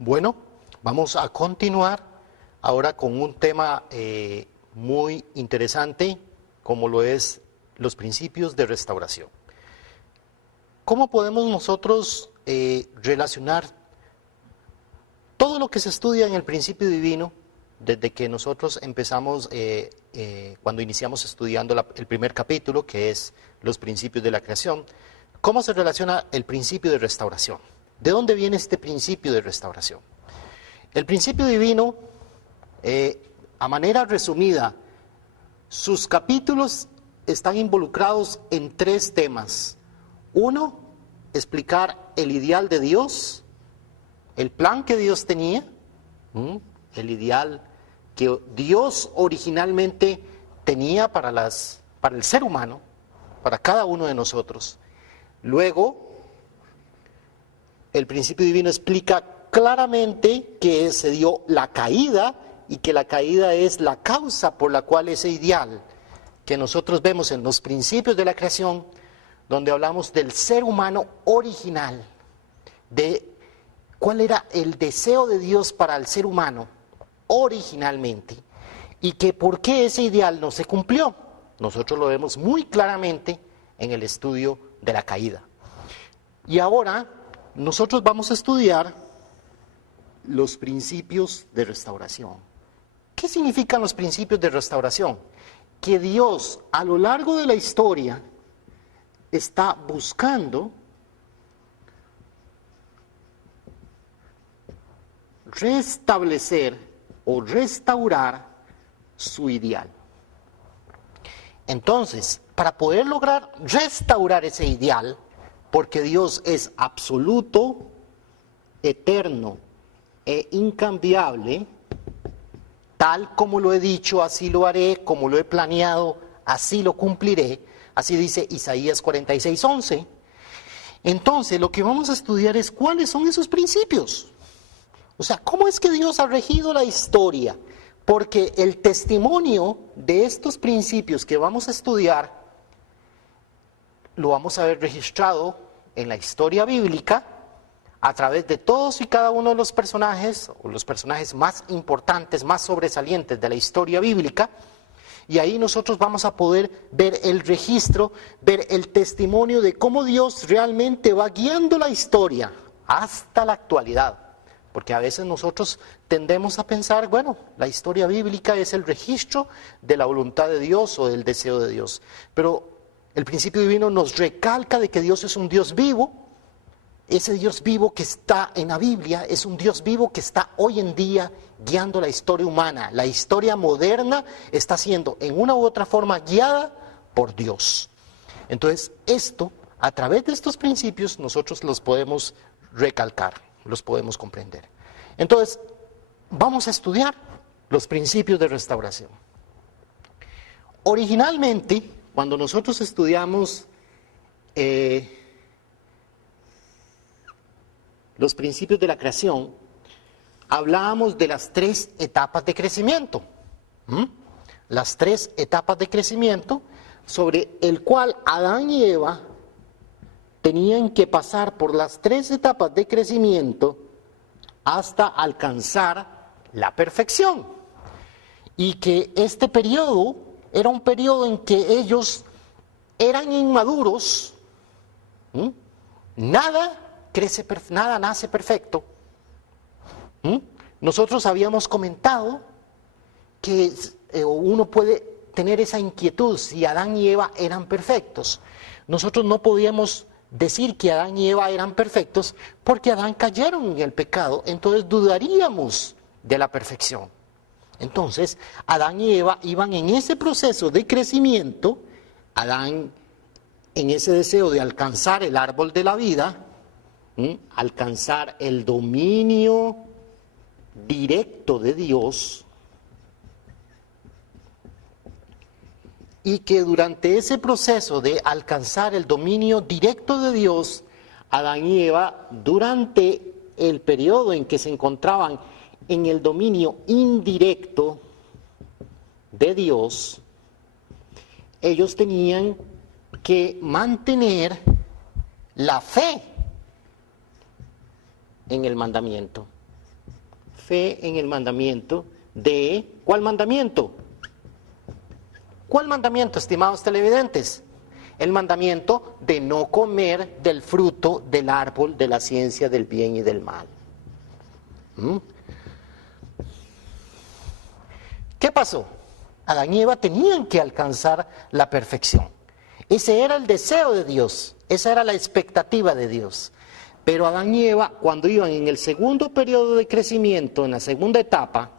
Bueno, vamos a continuar ahora con un tema muy interesante, como lo es los principios de restauración. ¿Cómo podemos nosotros relacionar todo lo que se estudia en el principio divino, desde que nosotros empezamos, cuando iniciamos estudiando el primer capítulo, que es los principios de la creación? ¿Cómo se relaciona el principio de restauración? ¿De dónde viene este principio de restauración? El principio divino, a manera resumida, sus capítulos están involucrados en tres temas. Uno, explicar el ideal de Dios, el plan que Dios tenía, el ideal que Dios originalmente tenía para el ser humano, para cada uno de nosotros. Luego, el principio divino explica claramente que se dio la caída y que la caída es la causa por la cual ese ideal que nosotros vemos en los principios de la creación, donde hablamos del ser humano original, de cuál era el deseo de Dios para el ser humano originalmente y que por qué ese ideal no se cumplió. Nosotros lo vemos muy claramente en el estudio de la caída. Y ahora nosotros vamos a estudiar los principios de restauración. ¿Qué significan los principios de restauración? Que Dios a lo largo de la historia está buscando restablecer o restaurar su ideal. Entonces, para poder lograr restaurar ese ideal, porque Dios es absoluto, eterno e incambiable, tal como lo he dicho, así lo haré, como lo he planeado, así lo cumpliré, así dice Isaías 46:11. Entonces, lo que vamos a estudiar es cuáles son esos principios. O sea, ¿cómo es que Dios ha regido la historia? Porque el testimonio de estos principios que vamos a estudiar lo vamos a ver registrado en la historia bíblica a través de todos y cada uno de los personajes, o los personajes más importantes, más sobresalientes de la historia bíblica, y ahí nosotros vamos a poder ver el registro, ver el testimonio de cómo Dios realmente va guiando la historia hasta la actualidad. Porque a veces nosotros tendemos a pensar, bueno, la historia bíblica es el registro de la voluntad de Dios o del deseo de Dios. Pero el principio divino nos recalca de que Dios es un Dios vivo. Ese Dios vivo que está en la Biblia es un Dios vivo que está hoy en día guiando la historia humana. La historia moderna está siendo en una u otra forma guiada por Dios. Entonces, a través de estos principios, nosotros los podemos recalcar, los podemos comprender. Entonces, vamos a estudiar los principios de restauración. Originalmente, cuando nosotros estudiamos los principios de la creación, hablábamos de las tres etapas de crecimiento. Las tres etapas de crecimiento sobre el cual Adán y Eva tenían que pasar por las tres etapas de crecimiento hasta alcanzar la perfección. Y que este periodo era un periodo en que ellos eran inmaduros, nada nace perfecto. Nosotros habíamos comentado que uno puede tener esa inquietud si Adán y Eva eran perfectos. Nosotros no podíamos decir que Adán y Eva eran perfectos porque Adán cayeron en el pecado, entonces dudaríamos de la perfección. Entonces, Adán y Eva iban en ese proceso de crecimiento, Adán en ese deseo de alcanzar el árbol de la vida, alcanzar el dominio directo de Dios, y que durante ese proceso de alcanzar el dominio directo de Dios, Adán y Eva, durante el periodo en que se encontraban en el dominio indirecto de Dios, ellos tenían que mantener la fe en el mandamiento. fe en el mandamiento de... ¿Cuál mandamiento? ¿Cuál mandamiento, estimados televidentes? El mandamiento de no comer del fruto del árbol de la ciencia del bien y del mal. ¿Qué pasó? Adán y Eva tenían que alcanzar la perfección. Ese era el deseo de Dios, esa era la expectativa de Dios. Pero Adán y Eva, cuando iban en el segundo periodo de crecimiento, en la segunda etapa,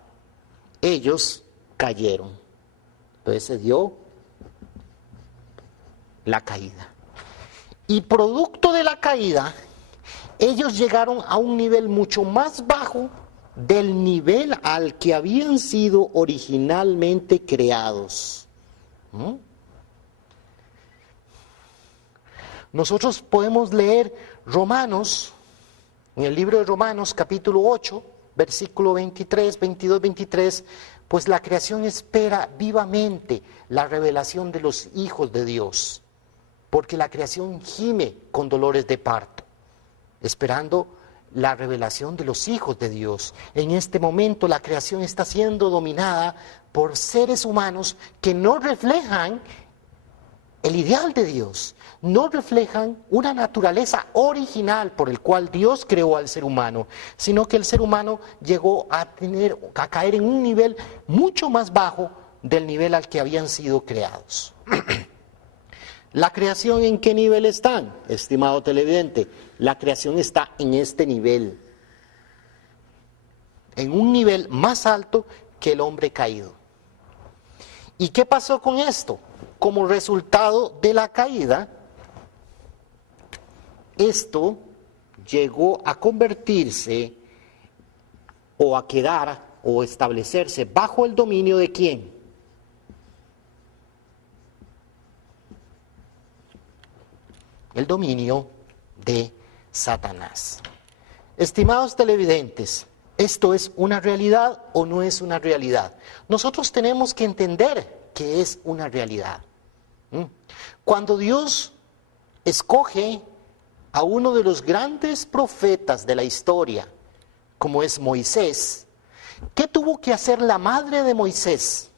ellos cayeron. Entonces se dio la caída. Y producto de la caída, ellos llegaron a un nivel mucho más bajo del nivel al que habían sido originalmente creados. Nosotros podemos leer Romanos, en el libro de Romanos, capítulo 8, versículo 23, 22, 23, pues la creación espera vivamente la revelación de los hijos de Dios, porque la creación gime con dolores de parto, esperando la revelación de los hijos de Dios. En este momento la creación está siendo dominada por seres humanos que no reflejan el ideal de Dios, no reflejan una naturaleza original por el cual Dios creó al ser humano, sino que el ser humano llegó a caer en un nivel mucho más bajo del nivel al que habían sido creados. ¿La creación en qué nivel está, estimado televidente? La creación está en este nivel, en un nivel más alto que el hombre caído. ¿Y qué pasó con esto? Como resultado de la caída, esto llegó a convertirse o a quedar o establecerse bajo el dominio ¿de quién? El dominio de Satanás. Estimados televidentes, ¿esto es una realidad o no es una realidad? Nosotros tenemos que entender que es una realidad. Cuando Dios escoge a uno de los grandes profetas de la historia, como es Moisés, ¿qué tuvo que hacer la madre de Moisés?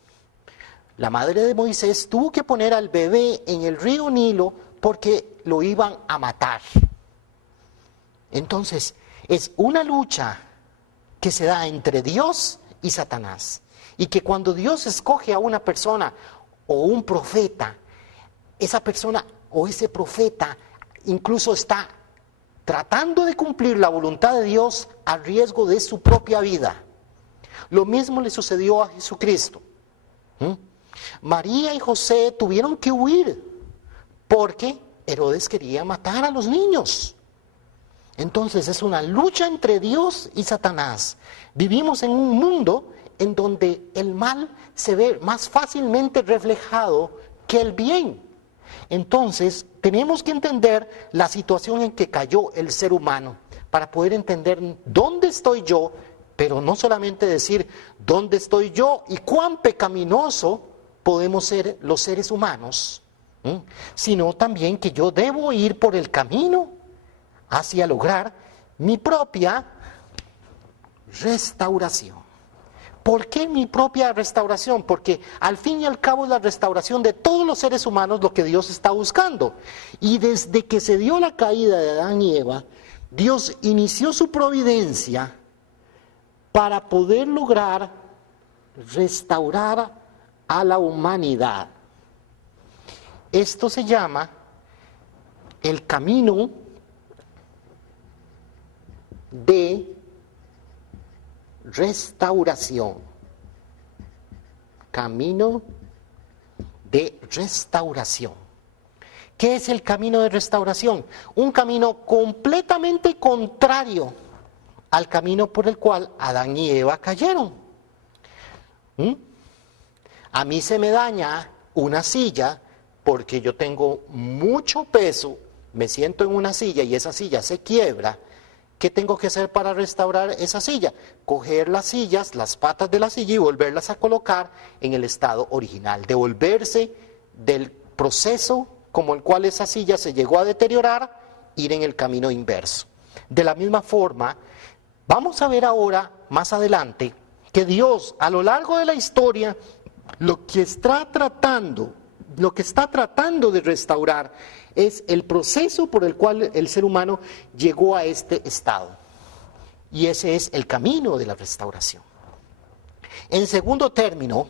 La madre de Moisés tuvo que poner al bebé en el río Nilo porque lo iban a matar. Entonces, es una lucha que se da entre Dios y Satanás. Y que cuando Dios escoge a una persona o un profeta, esa persona o ese profeta incluso está tratando de cumplir la voluntad de Dios a riesgo de su propia vida. Lo mismo le sucedió a Jesucristo. María y José tuvieron que huir porque Herodes quería matar a los niños. Entonces es una lucha entre Dios y Satanás. Vivimos en un mundo en donde el mal se ve más fácilmente reflejado que el bien. Entonces tenemos que entender la situación en que cayó el ser humano para poder entender dónde estoy yo, pero no solamente decir dónde estoy yo y cuán pecaminoso podemos ser los seres humanos, sino también que yo debo ir por el camino hacia lograr mi propia restauración. ¿Por qué mi propia restauración? Porque al fin y al cabo es la restauración de todos los seres humanos lo que Dios está buscando. Y desde que se dio la caída de Adán y Eva, Dios inició su providencia para poder lograr restaurar a la humanidad. Esto se llama el camino de restauración. Camino de restauración. ¿Qué es el camino de restauración? Un camino completamente contrario al camino por el cual Adán y Eva cayeron. A mí se me daña una silla porque yo tengo mucho peso, me siento en una silla y esa silla se quiebra. ¿Qué tengo que hacer para restaurar esa silla? Coger las sillas, las patas de la silla y volverlas a colocar en el estado original. Devolverse del proceso como el cual esa silla se llegó a deteriorar, ir en el camino inverso. De la misma forma, Vamos a ver ahora, más adelante, que Dios a lo largo de la historia lo que está tratando de restaurar es el proceso por el cual el ser humano llegó a este estado. Y ese es el camino de la restauración. En segundo término,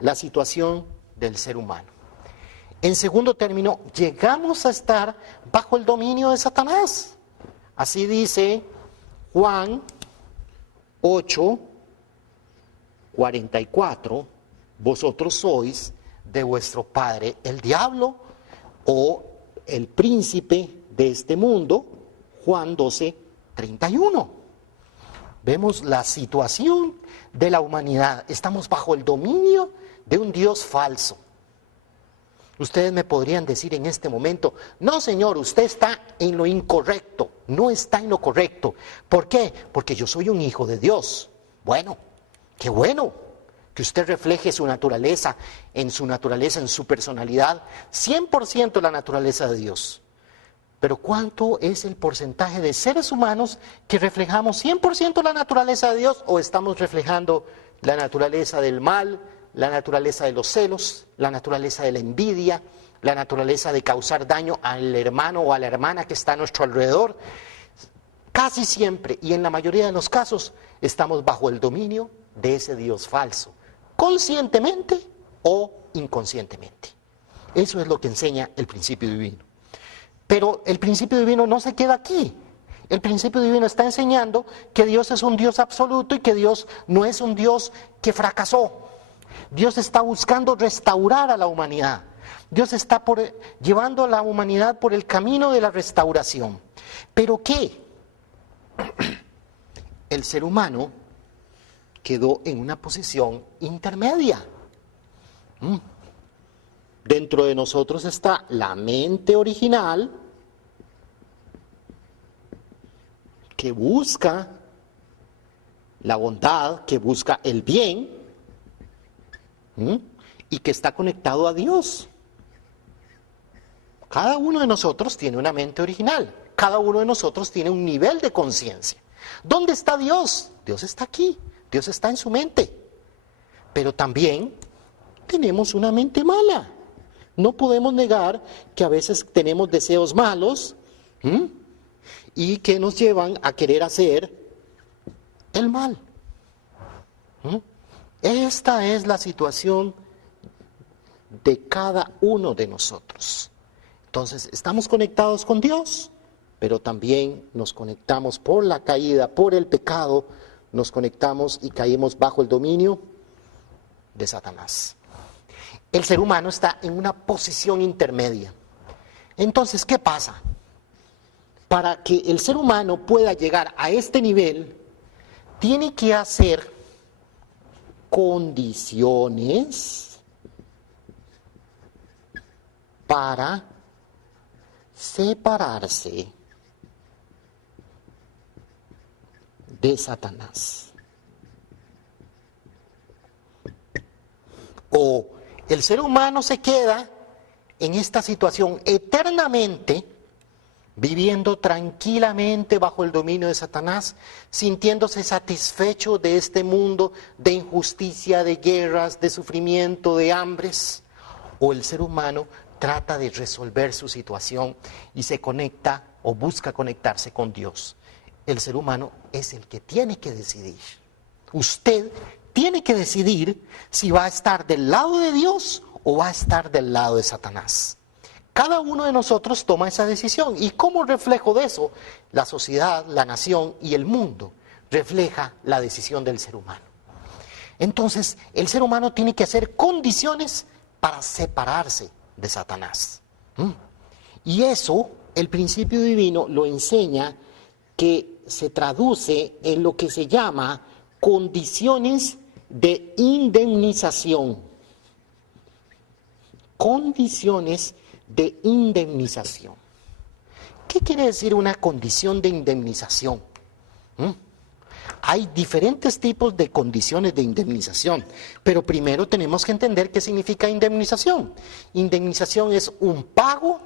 la situación del ser humano. En segundo término, llegamos a estar bajo el dominio de Satanás. Así dice Juan 8:44, vosotros sois de vuestro padre el diablo o el príncipe de este mundo. Juan 12:31. Vemos la situación de la humanidad. Estamos bajo el dominio de un Dios falso. Ustedes me podrían decir en este momento, no señor, usted está en lo incorrecto, no está en lo correcto. ¿Por qué? Porque yo soy un hijo de Dios. Bueno, qué bueno que usted refleje su naturaleza, en su personalidad, 100% la naturaleza de Dios. Pero ¿cuánto es el porcentaje de seres humanos que reflejamos 100% la naturaleza de Dios o estamos reflejando la naturaleza del mal, la naturaleza de los celos, la naturaleza de la envidia, la naturaleza de causar daño al hermano o a la hermana que está a nuestro alrededor? Casi siempre y en la mayoría de los casos estamos bajo el dominio de ese Dios falso, conscientemente o inconscientemente. Eso es lo que enseña el principio divino. Pero el principio divino no se queda aquí. El principio divino está enseñando que Dios es un Dios absoluto y que Dios no es un Dios que fracasó. Dios está buscando restaurar a la humanidad. Dios está llevando a la humanidad por el camino de la restauración. ¿Pero qué? El ser humano quedó en una posición intermedia. Dentro de nosotros está la mente original que busca la bondad, que busca el bien y que está conectado a Dios. Cada uno de nosotros tiene una mente original, cada uno de nosotros tiene un nivel de conciencia. ¿Dónde está Dios? Dios está aquí, Dios está en su mente. Pero también tenemos una mente mala. No podemos negar que a veces tenemos deseos malos y que nos llevan a querer hacer el mal. Esta es la situación de cada uno de nosotros. Entonces, estamos conectados con Dios, pero también nos conectamos por la caída, por el pecado, nos conectamos y caímos bajo el dominio de Satanás. El ser humano está en una posición intermedia. Entonces, ¿qué pasa? Para que el ser humano pueda llegar a este nivel, tiene que hacer condiciones para separarse de Satanás. O el ser humano se queda en esta situación eternamente, viviendo tranquilamente bajo el dominio de Satanás, sintiéndose satisfecho de este mundo de injusticia, de guerras, de sufrimiento, de hambres. O el ser humano trata de resolver su situación y se conecta o busca conectarse con Dios. El ser humano es el que tiene que decidir. Usted tiene que decidir si va a estar del lado de Dios o va a estar del lado de Satanás. Cada uno de nosotros toma esa decisión. ¿Y como reflejo de eso? La sociedad, la nación y el mundo refleja la decisión del ser humano. Entonces, el ser humano tiene que hacer condiciones para separarse de Satanás. Y eso, el principio divino lo enseña, que se traduce en lo que se llama condiciones de indemnización. Condiciones de indemnización. ¿Qué quiere decir una condición de indemnización? Hay diferentes tipos de condiciones de indemnización, pero primero tenemos que entender qué significa indemnización. Indemnización es un pago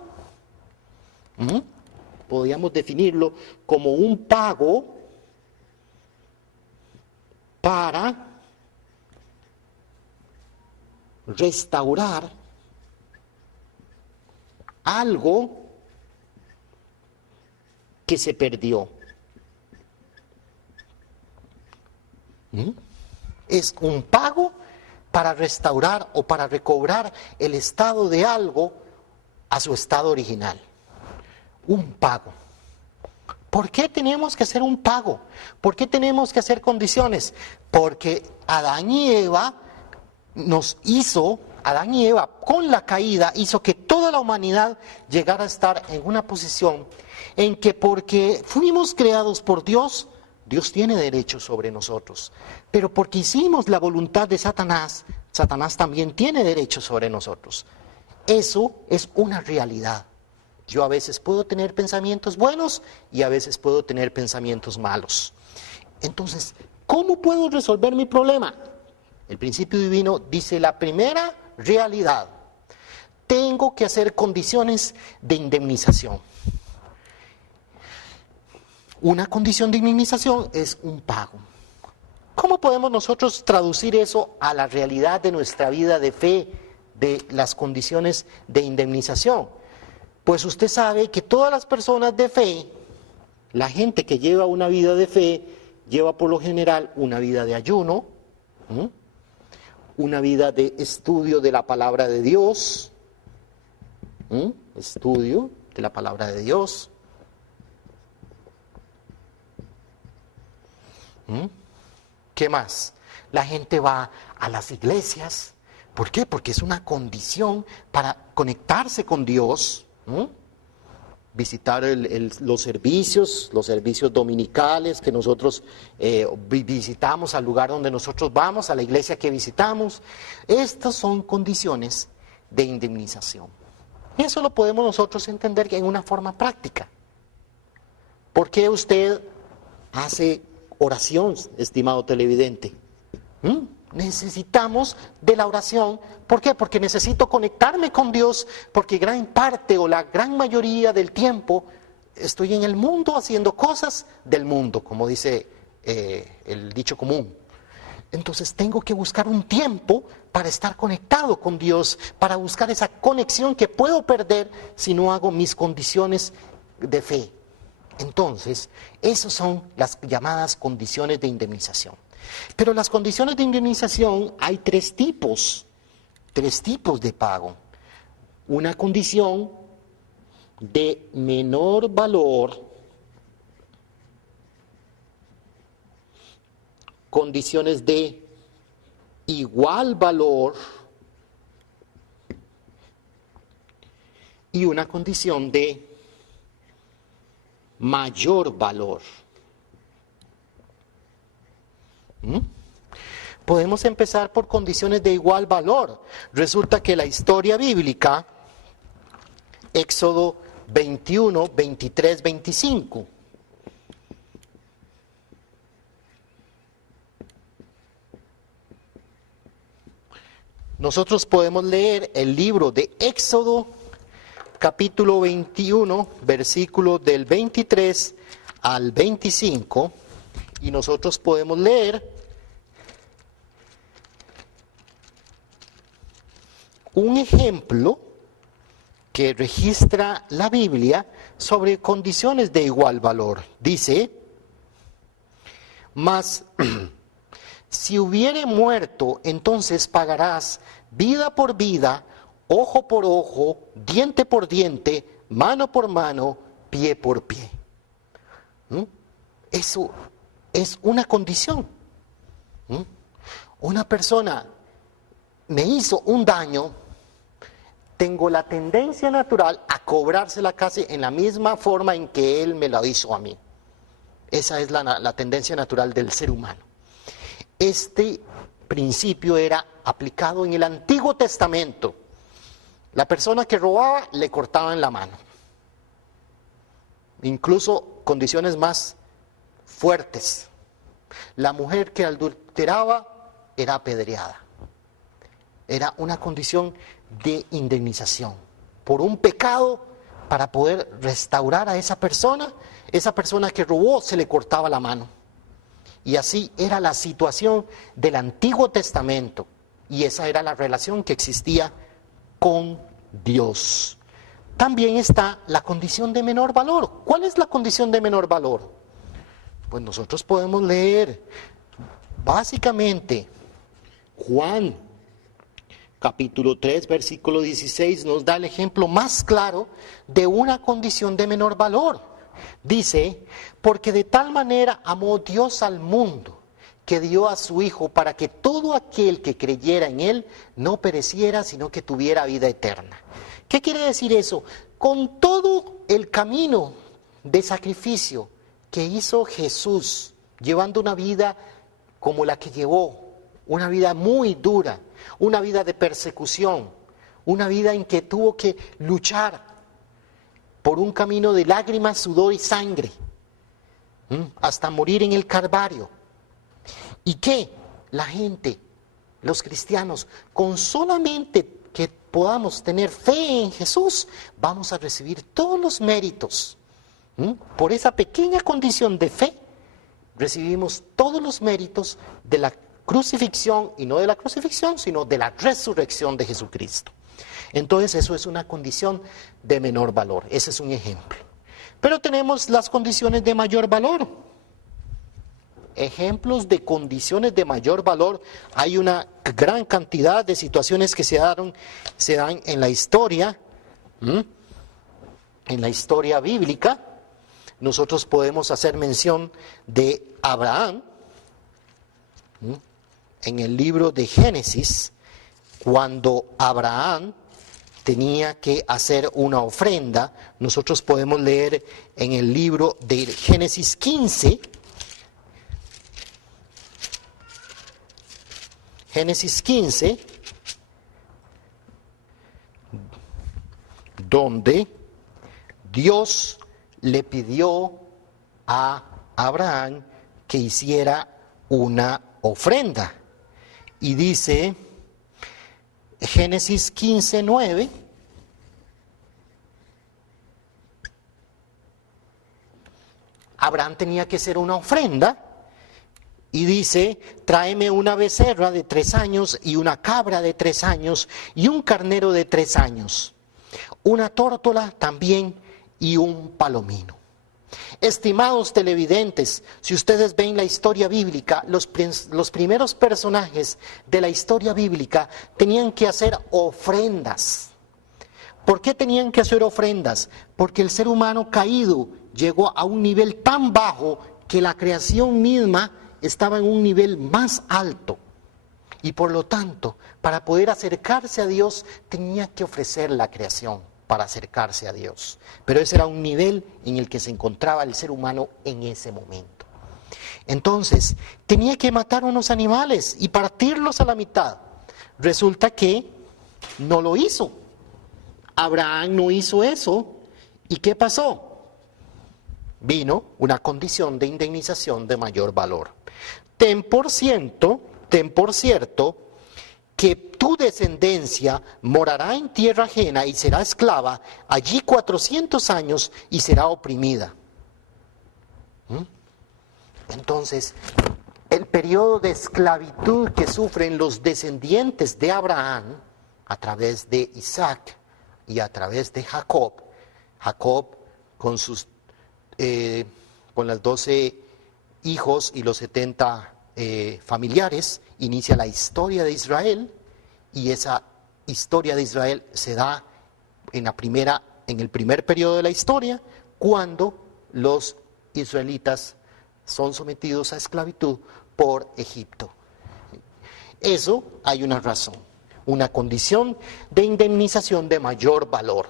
podríamos definirlo como un pago para restaurar algo que se perdió. Es un pago para restaurar o para recobrar el estado de algo a su estado original. Un pago. ¿Por qué tenemos que hacer un pago? ¿Por qué tenemos que hacer condiciones? Porque Adán y Eva con la caída hizo que toda la humanidad llegara a estar en una posición en que porque fuimos creados por Dios, Dios tiene derechos sobre nosotros. Pero porque hicimos la voluntad de Satanás, Satanás también tiene derechos sobre nosotros. Eso es una realidad. Yo a veces puedo tener pensamientos buenos y a veces puedo tener pensamientos malos. Entonces, ¿cómo puedo resolver mi problema? El principio divino dice la primera realidad. Tengo que hacer condiciones de indemnización. Una condición de indemnización es un pago. ¿Cómo podemos nosotros traducir eso a la realidad de nuestra vida de fe, de las condiciones de indemnización? Pues usted sabe que todas las personas de fe, la gente que lleva una vida de fe, lleva por lo general una vida de ayuno, una vida de estudio de la palabra de Dios, estudio de la palabra de Dios. ¿Qué más? La gente va a las iglesias. ¿Por qué? Porque es una condición para conectarse con Dios. Visitar los servicios dominicales que nosotros visitamos, al lugar donde nosotros vamos, a la iglesia que visitamos. Estas son condiciones de indemnización. Y eso lo podemos nosotros entender en una forma práctica. ¿Por qué usted hace oración, estimado televidente? Necesitamos de la oración. ¿Por qué? Porque necesito conectarme con Dios, porque gran parte o la gran mayoría del tiempo estoy en el mundo haciendo cosas del mundo, como dice el dicho común. Entonces tengo que buscar un tiempo para estar conectado con Dios, para buscar esa conexión que puedo perder si no hago mis condiciones de fe. Entonces, esas son las llamadas condiciones de indemnización. Pero las condiciones de indemnización hay tres tipos de pago. Una condición de menor valor, condiciones de igual valor y una condición de mayor valor. Podemos empezar por condiciones de igual valor. Resulta que la historia bíblica, Éxodo 21, 23, 25. Nosotros podemos leer el libro de Éxodo, capítulo 21, versículo del 23 al 25, y nosotros podemos leer un ejemplo que registra la Biblia sobre condiciones de igual valor. Dice, mas si hubiere muerto, entonces pagarás vida por vida, ojo por ojo, diente por diente, mano por mano, pie por pie. Eso es una condición. Una persona me hizo un daño, tengo la tendencia natural a cobrársela casi en la misma forma en que él me la hizo a mí. Esa es la tendencia natural del ser humano. Este principio era aplicado en el Antiguo Testamento. La persona que robaba le cortaban la mano. Incluso condiciones más fuertes. La mujer que adulteraba era apedreada. Era una condición de indemnización. Por un pecado para poder restaurar a esa persona que robó se le cortaba la mano. Y así era la situación del Antiguo Testamento. Y esa era la relación que existía con Dios. También está la condición de menor valor. ¿Cuál es la condición de menor valor? Pues nosotros podemos leer básicamente Juan capítulo 3, versículo 16 nos da el ejemplo más claro de una condición de menor valor. Dice, porque de tal manera amó Dios al mundo, que dio a su Hijo para que todo aquel que creyera en Él no pereciera, sino que tuviera vida eterna. ¿Qué quiere decir eso? Con todo el camino de sacrificio que hizo Jesús, llevando una vida como la que llevó, una vida muy dura, una vida de persecución, una vida en que tuvo que luchar por un camino de lágrimas, sudor y sangre, hasta morir en el Calvario. ¿Y qué? La gente, los cristianos, con solamente que podamos tener fe en Jesús, vamos a recibir todos los méritos. Por esa pequeña condición de fe, recibimos todos los méritos de la crucifixión, y no de la crucifixión, sino de la resurrección de Jesucristo. Entonces eso es una condición de menor valor, ese es un ejemplo. Pero tenemos las condiciones de mayor valor. Ejemplos de condiciones de mayor valor, hay una gran cantidad de situaciones que se dan en la historia, bíblica. Nosotros podemos hacer mención de Abraham, en el libro de Génesis, cuando Abraham tenía que hacer una ofrenda. Nosotros podemos leer en el libro de Génesis 15, donde Dios le pidió a Abraham que hiciera una ofrenda. Y dice Génesis 15:9, Abraham tenía que hacer una ofrenda y dice, tráeme una becerra de 3 años y una cabra de 3 años y un carnero de 3 años, una tórtola también y un palomino. Estimados televidentes, si ustedes ven la historia bíblica, los primeros personajes de la historia bíblica tenían que hacer ofrendas. ¿Por qué tenían que hacer ofrendas? Porque el ser humano caído llegó a un nivel tan bajo que la creación misma estaba en un nivel más alto. Y por lo tanto, para poder acercarse a Dios, tenía que ofrecer la creación para acercarse a Dios. Pero ese era un nivel en el que se encontraba el ser humano en ese momento. Entonces, tenía que matar unos animales y partirlos a la mitad. Resulta que no lo hizo. Abraham no hizo eso. ¿Y qué pasó? Vino una condición de indemnización de mayor valor. Ten por cierto que tu descendencia morará en tierra ajena y será esclava allí 400 años y será oprimida. Entonces, el periodo de esclavitud que sufren los descendientes de Abraham a través de Isaac y a través de Jacob con las 12 hijos y los 70 familiares, inicia la historia de Israel, y esa historia de Israel se da en el primer periodo de la historia, cuando los israelitas son sometidos a esclavitud por Egipto. Eso hay una razón, una condición de indemnización de mayor valor.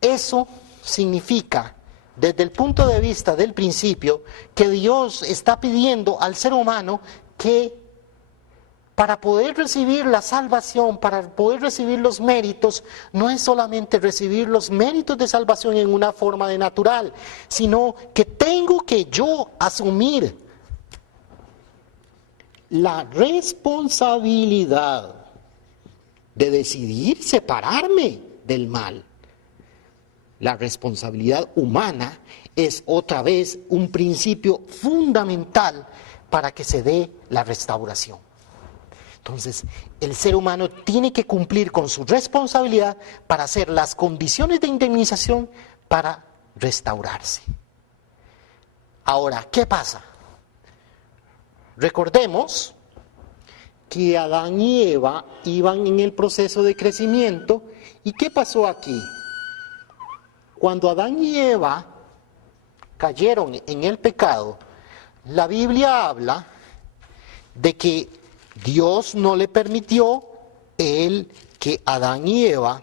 Eso significa, desde el punto de vista del principio, que Dios está pidiendo al ser humano que para poder recibir la salvación, para poder recibir los méritos, no es solamente recibir los méritos de salvación en una forma de natural, sino que tengo que yo asumir la responsabilidad de decidir separarme del mal. la responsabilidad humana es otra vez un principio fundamental para que se dé la restauración. Entonces, el ser humano tiene que cumplir con su responsabilidad para hacer las condiciones de indemnización para restaurarse. Ahora, ¿qué pasa? Recordemos que Adán y Eva iban en el proceso de crecimiento. ¿Y qué pasó aquí? Cuando Adán y Eva cayeron en el pecado, la Biblia habla de que Dios no le permitió que Adán y Eva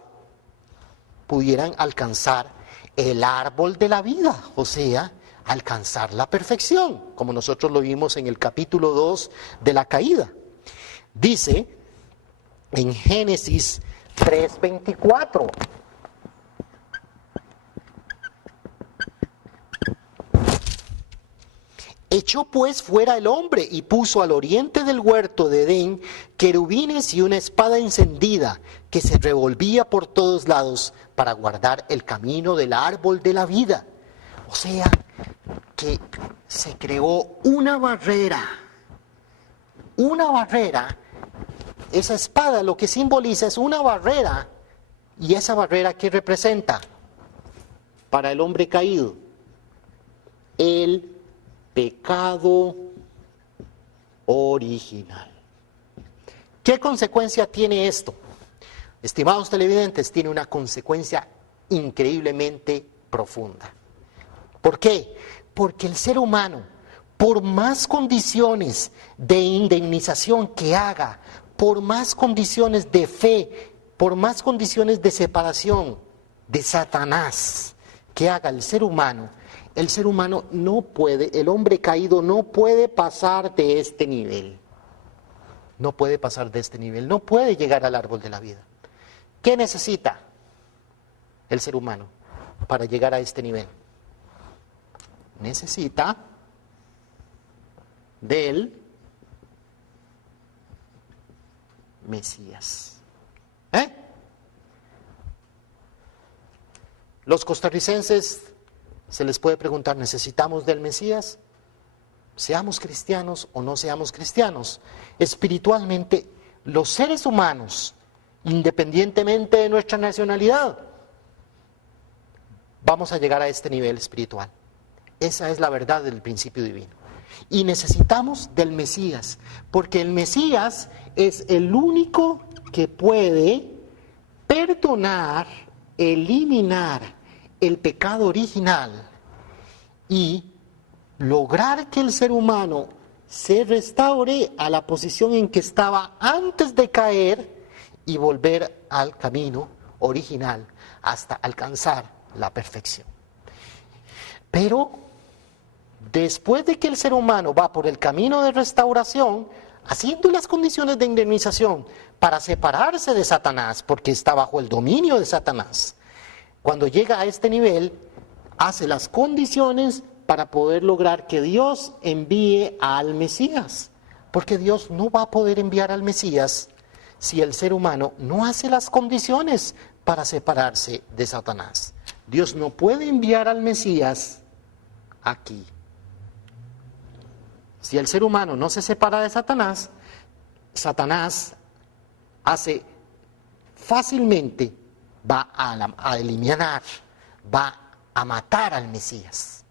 pudieran alcanzar el árbol de la vida, o sea, alcanzar la perfección, como nosotros lo vimos en el capítulo 2 de la caída. Dice en Génesis 3:24. Echó pues fuera el hombre y puso al oriente del huerto de Edén querubines y una espada encendida que se revolvía por todos lados para guardar el camino del árbol de la vida. O sea, que se creó una barrera. Una barrera. Esa espada lo que simboliza es una barrera. ¿Y esa barrera qué representa? Para el hombre caído, el pecado original. ¿Qué consecuencia tiene esto? Estimados televidentes, tiene una consecuencia increíblemente profunda. ¿Por qué? Porque el ser humano, por más condiciones de indemnización que haga, por más condiciones de fe, por más condiciones de separación de Satanás que haga el ser humano no puede, el hombre caído no puede pasar de este nivel. No puede pasar de este nivel, no puede llegar al árbol de la vida. ¿Qué necesita el ser humano para llegar a este nivel? Necesita del Mesías. Los costarricenses se les puede preguntar, ¿necesitamos del Mesías? Seamos cristianos o no seamos cristianos. Espiritualmente, los seres humanos, independientemente de nuestra nacionalidad, vamos a llegar a este nivel espiritual. Esa es la verdad del principio divino. Y necesitamos del Mesías, porque el Mesías es el único que puede perdonar, eliminar el pecado original y lograr que el ser humano se restaure a la posición en que estaba antes de caer y volver al camino original hasta alcanzar la perfección. Pero después de que el ser humano va por el camino de restauración, haciendo las condiciones de indemnización para separarse de Satanás, porque está bajo el dominio de Satanás, cuando llega a este nivel, hace las condiciones para poder lograr que Dios envíe al Mesías. Porque Dios no va a poder enviar al Mesías si el ser humano no hace las condiciones para separarse de Satanás. Dios no puede enviar al Mesías aquí. Si el ser humano no se separa de Satanás, Satanás hace fácilmente, va a eliminar, va a matar al Mesías.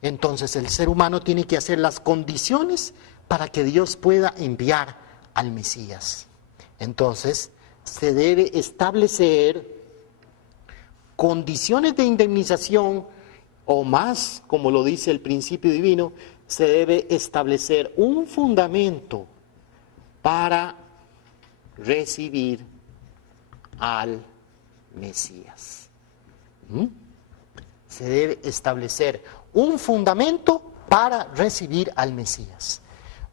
Entonces el ser humano tiene que hacer las condiciones para que Dios pueda enviar al Mesías. Entonces se debe establecer condiciones de indemnización, o más, como lo dice el principio divino, se debe establecer un fundamento para recibir al Mesías. Se debe establecer un fundamento para recibir al Mesías.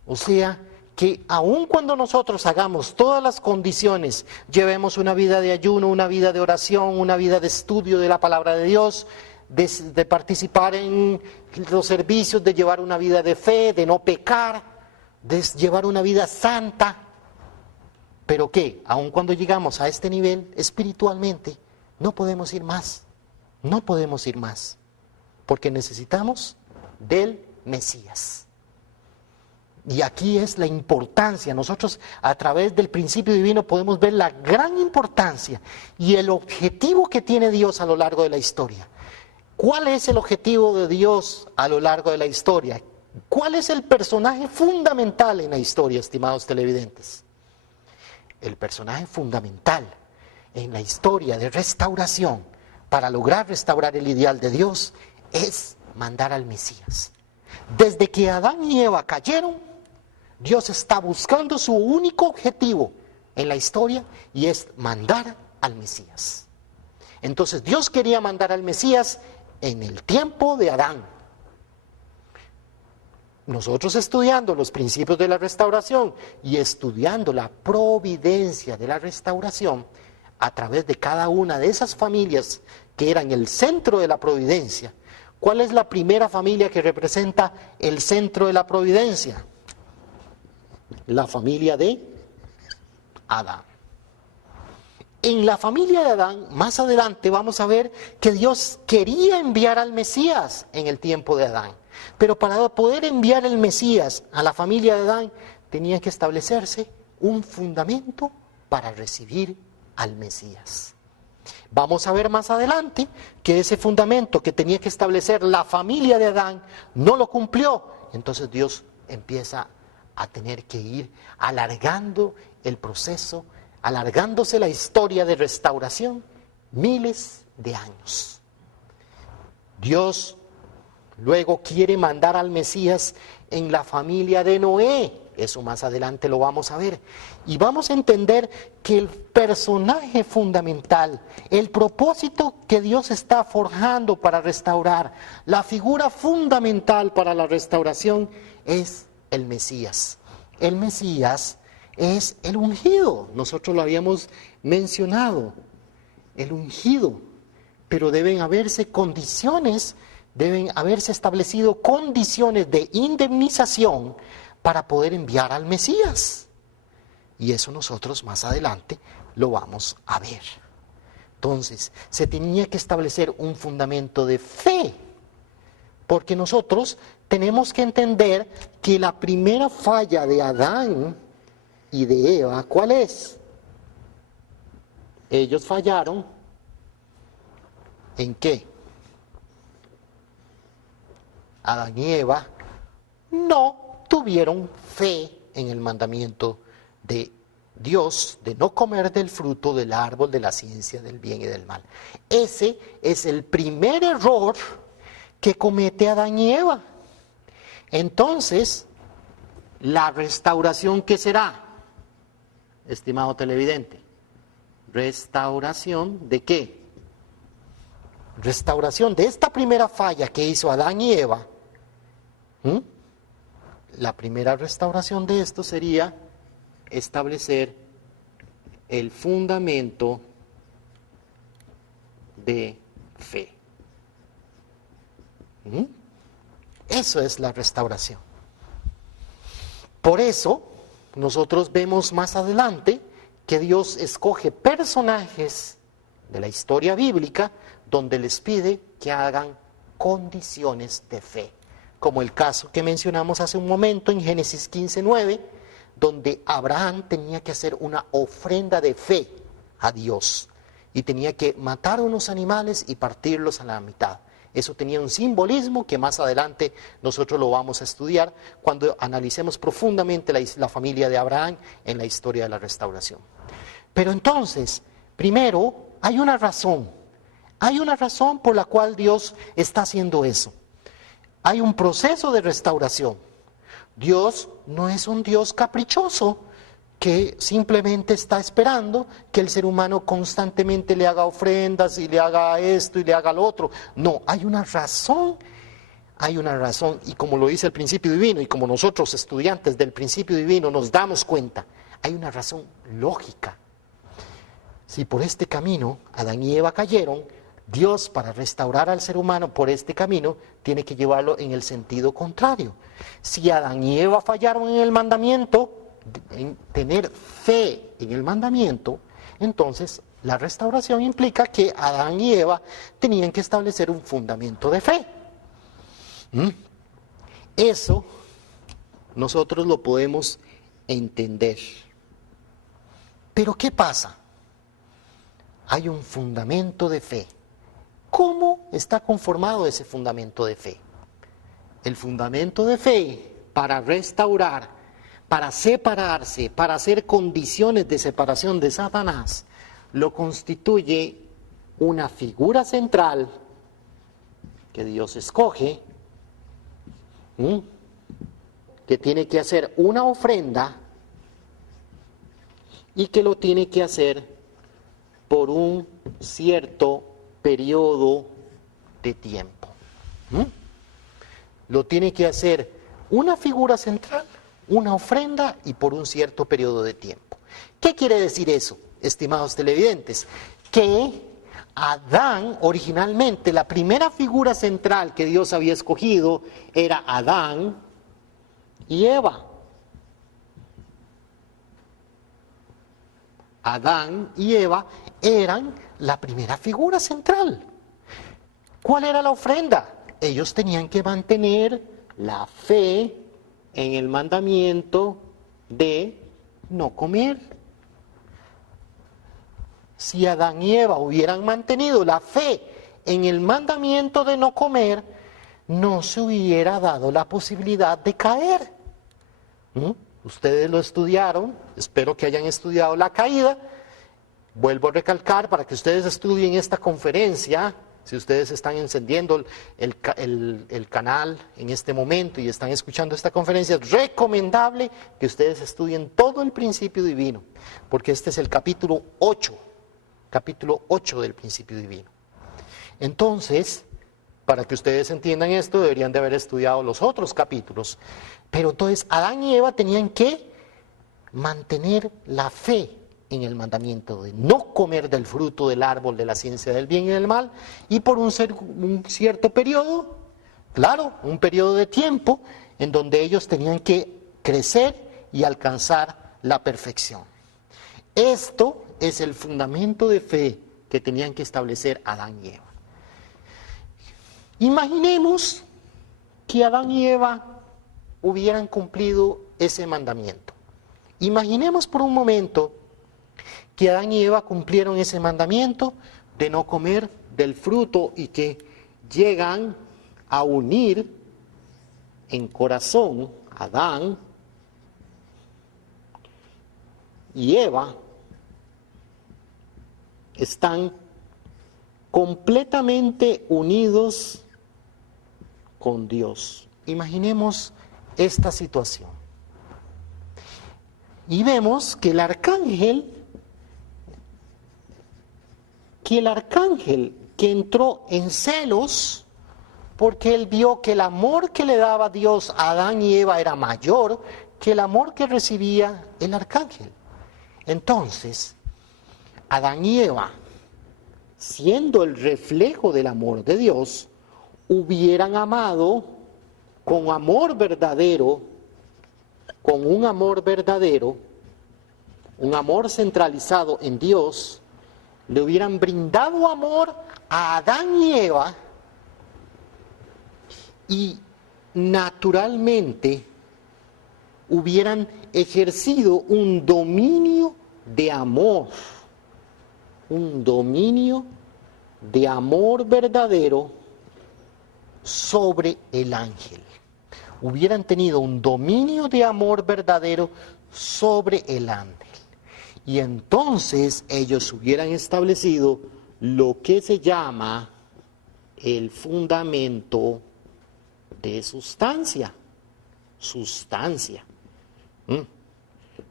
O sea, que aun cuando nosotros hagamos todas las condiciones, llevemos una vida de ayuno, una vida de oración, una vida de estudio de la palabra de Dios, de participar en los servicios, de llevar una vida de fe, de no pecar, de llevar una vida santa, pero que aun cuando llegamos a este nivel espiritualmente, no podemos ir más. No podemos ir más, porque necesitamos del Mesías. Y aquí es la importancia. Nosotros a través del principio divino podemos ver la gran importancia y el objetivo que tiene Dios a lo largo de la historia. ¿Cuál es el objetivo de Dios a lo largo de la historia? ¿Cuál es el personaje fundamental en la historia, estimados televidentes? El personaje fundamental en la historia de restauración para lograr restaurar el ideal de Dios es mandar al Mesías. Desde que Adán y Eva cayeron, Dios está buscando su único objetivo en la historia y es mandar al Mesías. Entonces Dios quería mandar al Mesías en el tiempo de Adán. Nosotros estudiando los principios de la restauración y estudiando la providencia de la restauración a través de cada una de esas familias que eran el centro de la providencia. ¿Cuál es la primera familia que representa el centro de la providencia? La familia de Adán. En la familia de Adán, más adelante vamos a ver que Dios quería enviar al Mesías en el tiempo de Adán. Pero para poder enviar el Mesías a la familia de Adán, tenía que establecerse un fundamento para recibir al Mesías. Vamos a ver más adelante que ese fundamento que tenía que establecer la familia de Adán no lo cumplió. Entonces Dios empieza a tener que ir alargando el proceso, alargándose la historia de restauración miles de años. Dios luego quiere mandar al Mesías en la familia de Noé. Eso más adelante lo vamos a ver. Y vamos a entender que el personaje fundamental, el propósito que Dios está forjando para restaurar, la figura fundamental para la restauración es el Mesías. El Mesías es el ungido. Nosotros lo habíamos mencionado. El ungido. Pero deben haberse condiciones, deben haberse establecido condiciones de indemnización para poder enviar al Mesías. Y eso nosotros más adelante lo vamos a ver. Entonces, se tenía que establecer un fundamento de fe, porque nosotros tenemos que entender que la primera falla de Adán y de Eva, ¿cuál es? Ellos fallaron ¿en qué? Adán y Eva no tuvieron fe en el mandamiento de Dios de no comer del fruto del árbol de la ciencia del bien y del mal. Ese es el primer error que comete Adán y Eva. Entonces, la restauración, ¿qué será? Estimado televidente, ¿restauración de qué? Restauración de esta primera falla que hizo Adán y Eva. La primera restauración de esto sería establecer el fundamento de fe. Eso es la restauración. Por eso, nosotros vemos más adelante que Dios escoge personajes de la historia bíblica donde les pide que hagan condiciones de fe. Como el caso que mencionamos hace un momento en Génesis 15:9, donde Abraham tenía que hacer una ofrenda de fe a Dios y tenía que matar unos animales y partirlos a la mitad. Eso tenía un simbolismo que más adelante nosotros lo vamos a estudiar cuando analicemos profundamente la familia de Abraham en la historia de la restauración. Pero entonces, primero, hay una razón por la cual Dios está haciendo eso. Hay un proceso de restauración. Dios no es un Dios caprichoso que simplemente está esperando que el ser humano constantemente le haga ofrendas y le haga esto y le haga lo otro. No, hay una razón, y como lo dice el principio divino, y como nosotros estudiantes del principio divino nos damos cuenta, hay una razón lógica. Si por este camino Adán y Eva cayeron, Dios, para restaurar al ser humano por este camino, tiene que llevarlo en el sentido contrario. Si Adán y Eva fallaron en el mandamiento, en tener fe en el mandamiento, entonces La restauración implica que Adán y Eva tenían que establecer un fundamento de fe. Eso nosotros lo podemos entender. Pero ¿qué pasa? Hay un fundamento de fe. ¿Cómo está conformado ese fundamento de fe? El fundamento de fe para restaurar, para separarse, para hacer condiciones de separación de Satanás, lo constituye una figura central que Dios escoge, que tiene que hacer una ofrenda y que lo tiene que hacer por un cierto periodo de tiempo. Lo tiene que hacer una figura central, una ofrenda y por un cierto periodo de tiempo. ¿Qué quiere decir eso, estimados televidentes? Que Adán, originalmente, la primera figura central que Dios había escogido era Adán y Eva. Adán y Eva eran la primera figura central. ¿Cuál era la ofrenda? Ellos tenían que mantener la fe en el mandamiento de no comer. Si Adán y Eva hubieran mantenido la fe en el mandamiento de no comer, no se hubiera dado la posibilidad de caer. Ustedes lo estudiaron, espero que hayan estudiado la caída. Vuelvo a recalcar para que ustedes estudien esta conferencia. Si ustedes están encendiendo el canal en este momento y están escuchando esta conferencia, es recomendable que ustedes estudien todo el principio divino, porque este es el capítulo 8 del principio divino. Entonces, para que ustedes entiendan esto, deberían de haber estudiado los otros capítulos. Pero entonces, Adán y Eva tenían que mantener la fe en el mandamiento de no comer del fruto del árbol de la ciencia del bien y del mal, y por un cierto periodo, claro, un periodo de tiempo, en donde ellos tenían que crecer y alcanzar la perfección. Esto es el fundamento de fe que tenían que establecer Adán y Eva. Imaginemos que Adán y Eva hubieran cumplido ese mandamiento. Imaginemos por un momento que Adán y Eva cumplieron ese mandamiento de no comer del fruto y que llegan a unir en corazón Adán y Eva, están completamente unidos con Dios. Imaginemos esta situación. Y vemos que el arcángel que entró en celos porque él vio que el amor que le daba Dios a Adán y Eva era mayor que el amor que recibía el arcángel. Entonces, Adán y Eva, siendo el reflejo del amor de Dios, hubieran amado con amor verdadero, con un amor verdadero, un amor centralizado en Dios, le hubieran brindado amor a Adán y Eva y naturalmente hubieran ejercido un dominio de amor verdadero sobre el ángel. Hubieran tenido un dominio de amor verdadero sobre el ángel. Y entonces ellos hubieran establecido lo que se llama el fundamento de sustancia.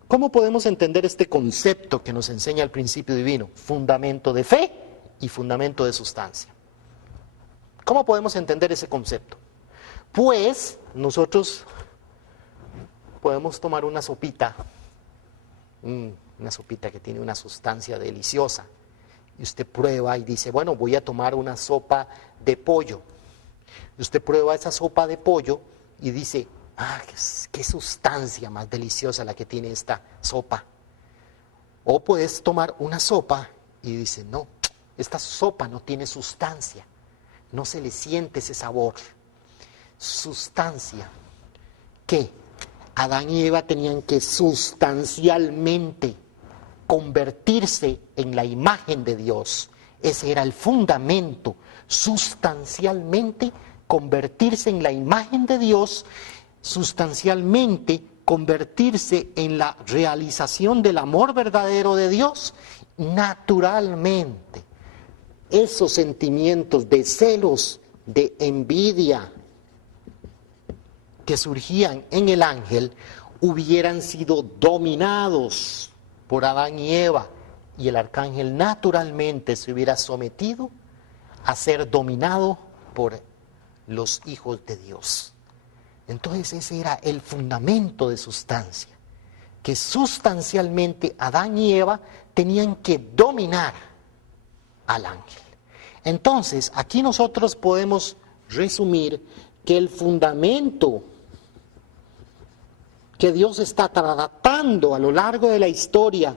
¿Cómo podemos entender este concepto que nos enseña el principio divino? Fundamento de fe y fundamento de sustancia. ¿Cómo podemos entender ese concepto? Pues nosotros podemos tomar una sopita que tiene una sustancia deliciosa, y usted prueba y dice, bueno, voy a tomar una sopa de pollo. Y usted prueba esa sopa de pollo y dice, qué sustancia más deliciosa la que tiene esta sopa. O puedes tomar una sopa y dice, no, esta sopa no tiene sustancia, no se le siente ese sabor. Sustancia, que Adán y Eva tenían que sustancialmente convertirse en la imagen de Dios. Ese era el fundamento, sustancialmente convertirse en la imagen de Dios, sustancialmente convertirse en la realización del amor verdadero de Dios. Naturalmente, esos sentimientos de celos, de envidia que surgían en el ángel, hubieran sido dominados por Adán y Eva, y el arcángel naturalmente se hubiera sometido a ser dominado por los hijos de Dios. Entonces ese era el fundamento de sustancia, que sustancialmente Adán y Eva tenían que dominar al ángel. Entonces aquí nosotros podemos resumir que el fundamento que Dios está tratando a lo largo de la historia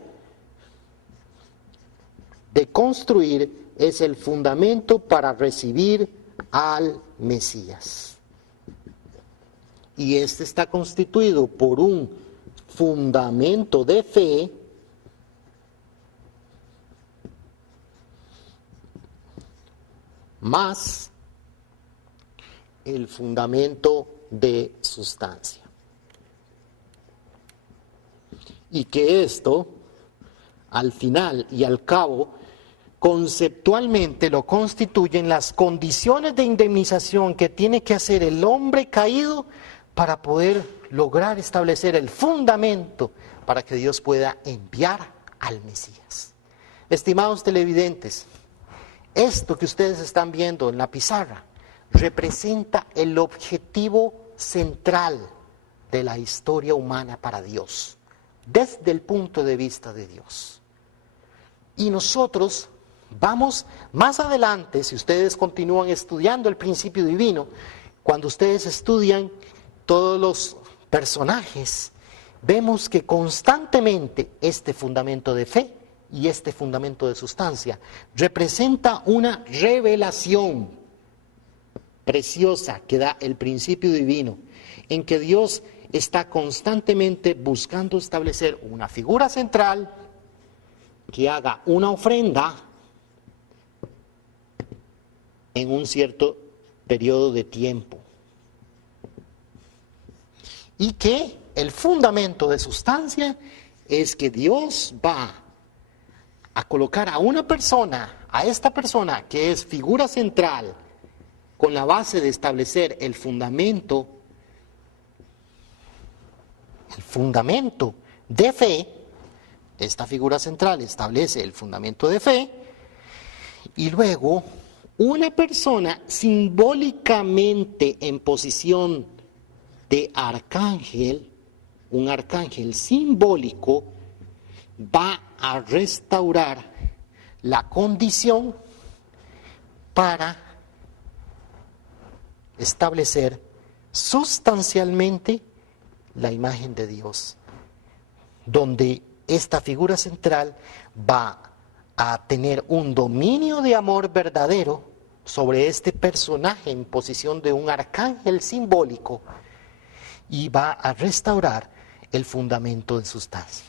de construir es el fundamento para recibir al Mesías. Y este está constituido por un fundamento de fe más el fundamento de sustancia. Y que esto, al final y al cabo, conceptualmente lo constituyen las condiciones de indemnización que tiene que hacer el hombre caído para poder lograr establecer el fundamento para que Dios pueda enviar al Mesías. Estimados televidentes, esto que ustedes están viendo en la pizarra representa el objetivo central de la historia humana para Dios, desde el punto de vista de Dios. Y nosotros vamos más adelante, si ustedes continúan estudiando el principio divino, cuando ustedes estudian todos los personajes, vemos que constantemente este fundamento de fe y este fundamento de sustancia representa una revelación preciosa que da el principio divino, en que Dios está constantemente buscando establecer una figura central que haga una ofrenda en un cierto periodo de tiempo. Y que el fundamento de sustancia es que Dios va a colocar a una persona, a esta persona que es figura central, con la base de establecer el fundamento de fe. Esta figura central establece el fundamento de fe, y luego una persona simbólicamente en posición de arcángel, un arcángel simbólico, va a restaurar la condición para establecer sustancialmente la imagen de Dios, donde esta figura central va a tener un dominio de amor verdadero sobre este personaje en posición de un arcángel simbólico, y va a restaurar el fundamento de sustancia.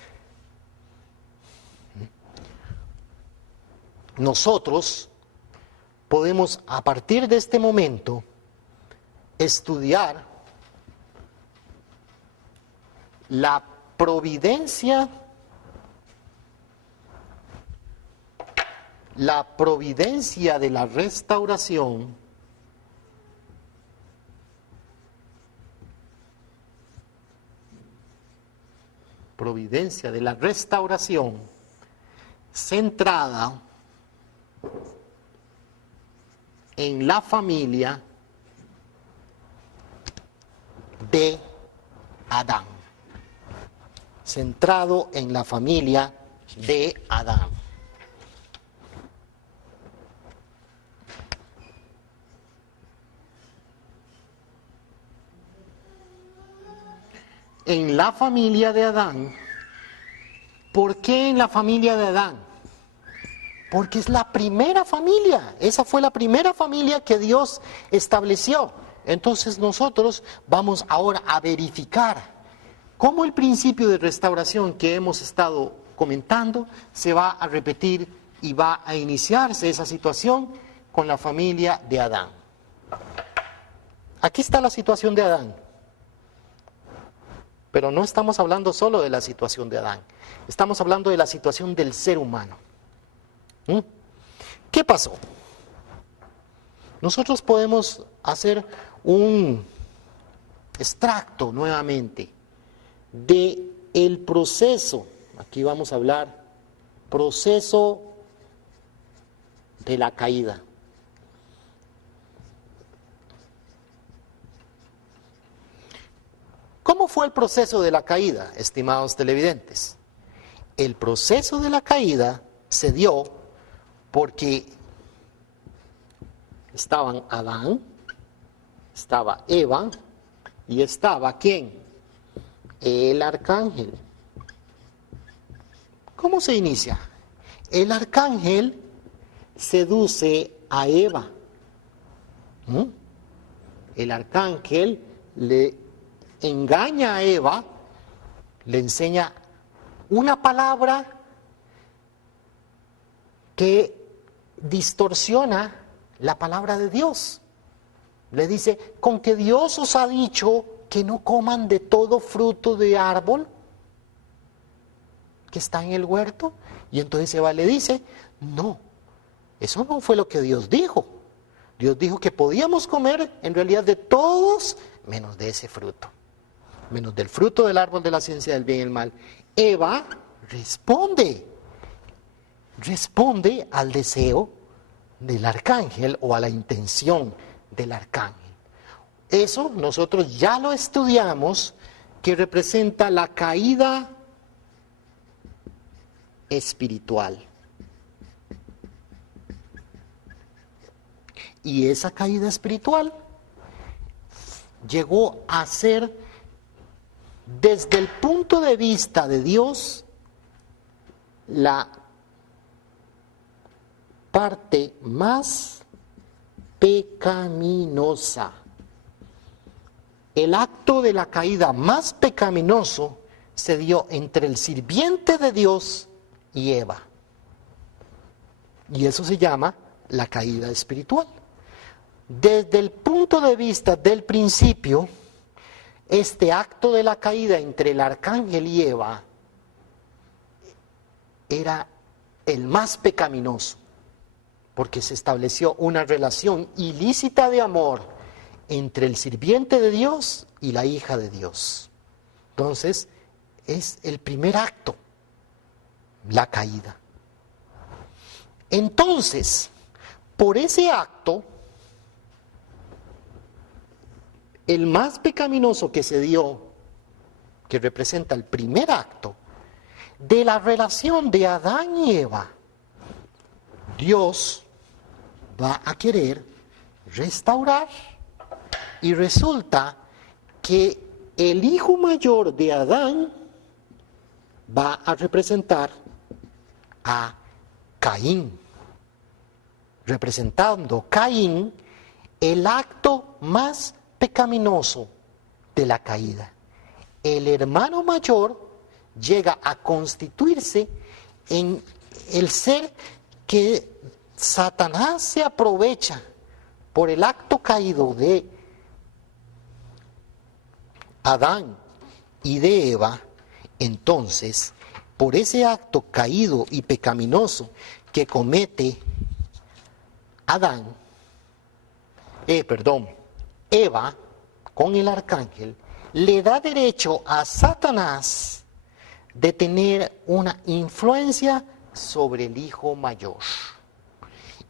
Nosotros podemos, a partir de este momento, estudiar la providencia de la restauración centrada en la familia de Adán. Centrado en la familia de Adán. En la familia de Adán. ¿Por qué en la familia de Adán? Porque es la primera familia, esa fue la primera familia que Dios estableció. Entonces nosotros vamos ahora a verificar cómo el principio de restauración que hemos estado comentando se va a repetir y va a iniciarse esa situación con la familia de Adán. Aquí está la situación de Adán. Pero no estamos hablando solo de la situación de Adán, estamos hablando de la situación del ser humano. ¿Qué pasó? Nosotros podemos hacer un extracto nuevamente de el proceso. Aquí vamos a hablar proceso de la caída. ¿Cómo fue el proceso de la caída, estimados televidentes? El proceso de la caída se dio porque estaban Adán, estaba Eva y estaba ¿quién? El arcángel. ¿Cómo se inicia? El arcángel seduce a Eva. El arcángel le engaña a Eva, le enseña una palabra que distorsiona la palabra de Dios. Le dice, con que Dios os ha dicho que no coman de todo fruto de árbol que está en el huerto. Y entonces Eva le dice, no, eso no fue lo que Dios dijo. Dios dijo que podíamos comer en realidad de todos menos de ese fruto, menos del fruto del árbol de la ciencia del bien y el mal. Eva responde al deseo del arcángel o a la intención del arcángel. Eso nosotros ya lo estudiamos, que representa la caída espiritual. Y esa caída espiritual llegó a ser, desde el punto de vista de Dios, la parte más pecaminosa. El acto de la caída más pecaminoso se dio entre el sirviente de Dios y Eva. Y eso se llama la caída espiritual. Desde el punto de vista del principio, este acto de la caída entre el arcángel y Eva era el más pecaminoso, porque se estableció una relación ilícita de amor entre el sirviente de Dios y la hija de Dios. Entonces, es el primer acto, la caída. Entonces, por ese acto, el más pecaminoso que se dio, que representa el primer acto, de la relación de Adán y Eva, Dios va a querer restaurar, y resulta que el hijo mayor de Adán va a representar a Caín, representando Caín el acto más pecaminoso de la caída. El hermano mayor llega a constituirse en el ser que Satanás se aprovecha por el acto caído de Adán y de Eva. Entonces, por ese acto caído y pecaminoso que comete Eva con el arcángel, le da derecho a Satanás de tener una influencia sobre el hijo mayor.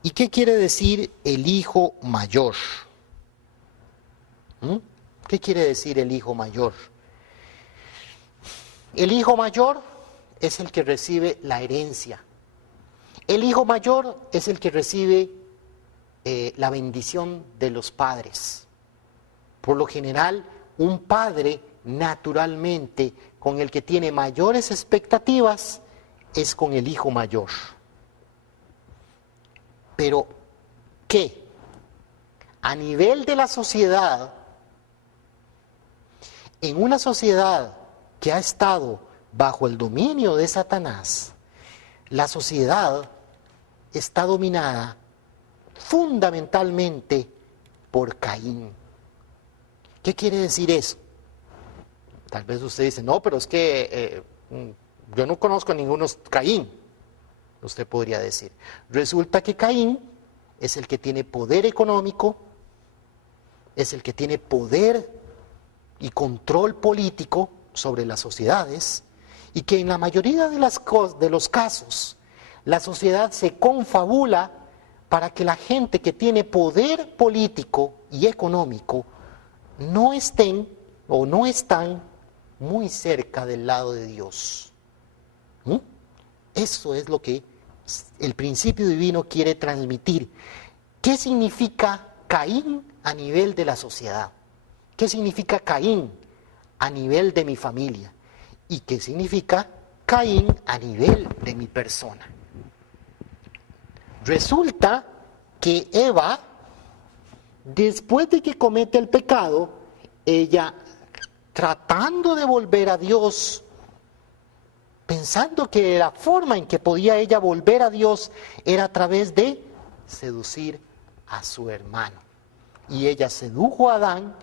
¿Y qué quiere decir el hijo mayor? ¿Qué quiere decir el hijo mayor? El hijo mayor es el que recibe la herencia. El hijo mayor es el que recibe la bendición de los padres. Por lo general, un padre naturalmente con el que tiene mayores expectativas es con el hijo mayor. Pero, ¿qué? A nivel de la sociedad, en una sociedad que ha estado bajo el dominio de Satanás, la sociedad está dominada fundamentalmente por Caín. ¿Qué quiere decir eso? Tal vez usted dice, no, pero es que yo no conozco a ninguno Caín. Usted podría decir. Resulta que Caín es el que tiene poder económico, es el que tiene poder y control político sobre las sociedades, y que en la mayoría de los casos la sociedad se confabula para que la gente que tiene poder político y económico no estén o no están muy cerca del lado de Dios. Eso es lo que el principio divino quiere transmitir. ¿Qué significa Caín a nivel de la sociedad? ¿Qué significa Caín a nivel de mi familia? ¿Y qué significa Caín a nivel de mi persona? Resulta que Eva, después de que comete el pecado, ella, tratando de volver a Dios, pensando que la forma en que podía ella volver a Dios era a través de seducir a su hermano. Y ella sedujo a Adán,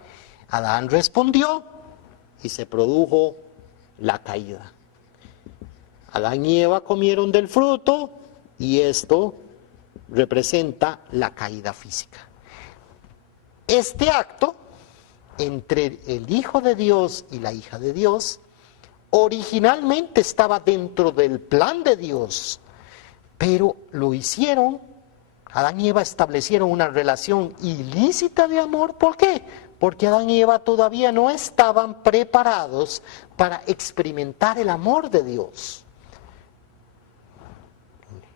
Adán respondió y se produjo la caída. Adán y Eva comieron del fruto y esto representa la caída física. Este acto entre el Hijo de Dios y la hija de Dios originalmente estaba dentro del plan de Dios, pero lo hicieron, Adán y Eva establecieron una relación ilícita de amor. ¿Por qué? Porque Adán y Eva todavía no estaban preparados para experimentar el amor de Dios.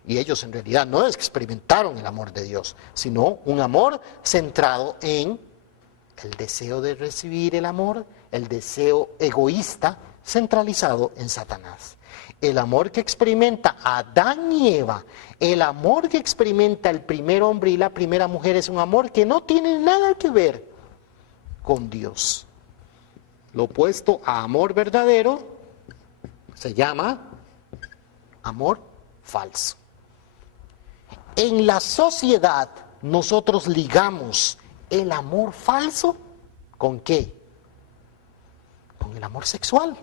Y ellos en realidad no experimentaron el amor de Dios, sino un amor centrado en el deseo de recibir el amor, el deseo egoísta centralizado en Satanás. El amor que experimenta Adán y Eva, el amor que experimenta el primer hombre y la primera mujer es un amor que no tiene nada que ver con Dios. Lo opuesto a amor verdadero se llama amor falso. En la sociedad nosotros ligamos el amor falso ¿con qué? Con el amor sexual.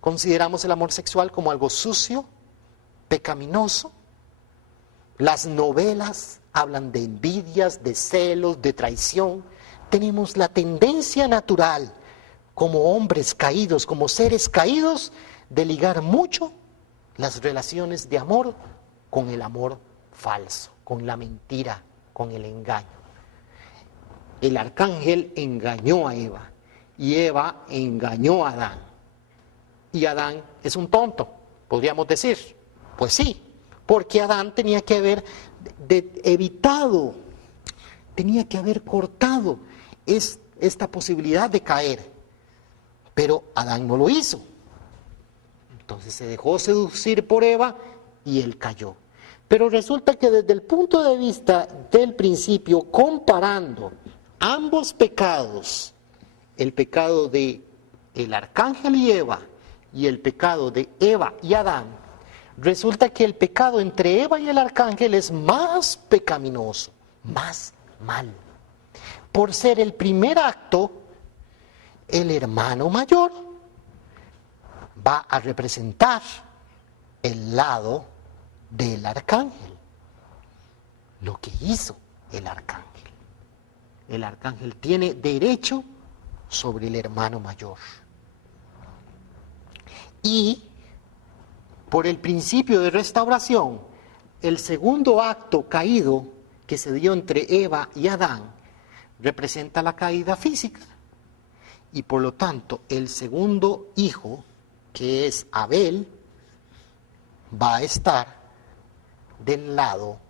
Consideramos el amor sexual como algo sucio, pecaminoso. Las novelas hablan de envidias, de celos, de traición. Tenemos la tendencia natural, como hombres caídos, como seres caídos, de ligar mucho las relaciones de amor con el amor falso, con la mentira, con el engaño. El arcángel engañó a Eva y Eva engañó a Adán. Y Adán es un tonto, podríamos decir. Pues sí, porque Adán tenía que haber evitado, tenía que haber cortado esta posibilidad de caer. Pero Adán no lo hizo. Entonces se dejó seducir por Eva y él cayó. Pero resulta que desde el punto de vista del principio, comparando ambos pecados, el pecado de el arcángel y Eva y el pecado de Eva y Adán, resulta que el pecado entre Eva y el arcángel es más pecaminoso, más mal. Por ser el primer acto, el hermano mayor va a representar el lado del arcángel, lo que hizo el arcángel. El arcángel tiene derecho sobre el hermano mayor. Y por el principio de restauración, el segundo acto caído que se dio entre Eva y Adán representa la caída física. Y por lo tanto, el segundo hijo, que es Abel, va a estar del lado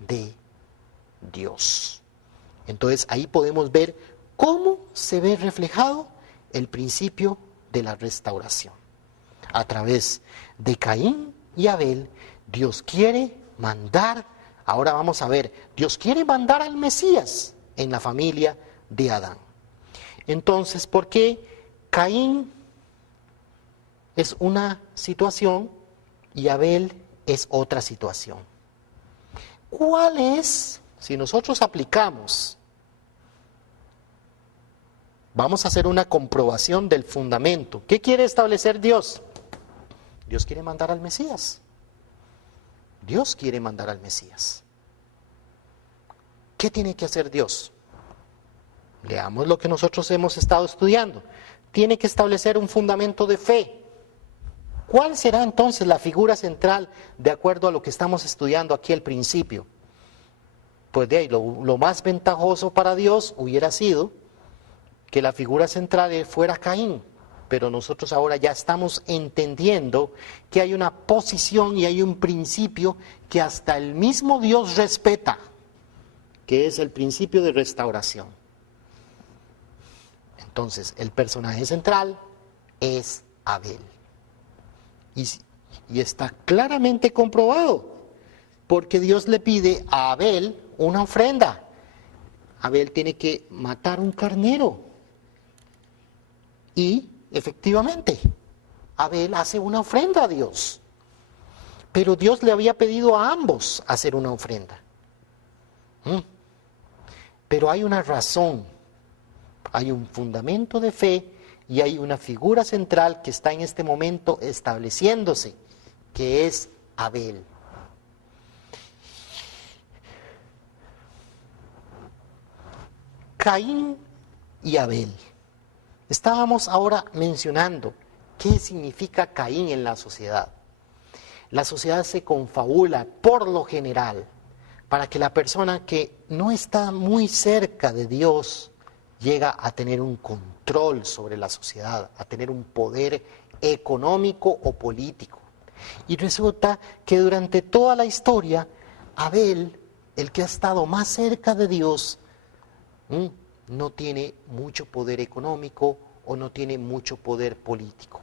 de Dios. Entonces ahí podemos ver cómo se ve reflejado el principio de la restauración. A través de Caín y Abel, Dios quiere mandar Ahora vamos a ver, Dios quiere mandar al Mesías en la familia de Adán. Entonces, ¿por qué Caín es una situación y Abel es otra situación? ¿Cuál es, si nosotros aplicamos, vamos a hacer una comprobación del fundamento? ¿Qué quiere establecer Dios? Dios quiere mandar al Mesías. Dios quiere mandar al Mesías. ¿Qué tiene que hacer Dios? Leamos lo que nosotros hemos estado estudiando. Tiene que establecer un fundamento de fe. ¿Cuál será entonces la figura central de acuerdo a lo que estamos estudiando aquí al principio? Pues de ahí, lo más ventajoso para Dios hubiera sido que la figura central fuera Caín. Pero nosotros ahora ya estamos entendiendo que hay una posición y hay un principio que hasta el mismo Dios respeta, que es el principio de restauración. Entonces, el personaje central es Abel. Y está claramente comprobado, porque Dios le pide a Abel una ofrenda. Abel tiene que matar un carnero. Y efectivamente, Abel hace una ofrenda a Dios. Pero Dios le había pedido a ambos hacer una ofrenda. Pero hay una razón, hay un fundamento de fe y hay una figura central que está en este momento estableciéndose, que es Abel. Caín y Abel. Estábamos ahora mencionando qué significa Caín en la sociedad. La sociedad se confabula por lo general para que la persona que no está muy cerca de Dios llega a tener un control sobre la sociedad, a tener un poder económico o político. Y resulta que durante toda la historia, Abel, el que ha estado más cerca de Dios, no tiene mucho poder económico o no tiene mucho poder político.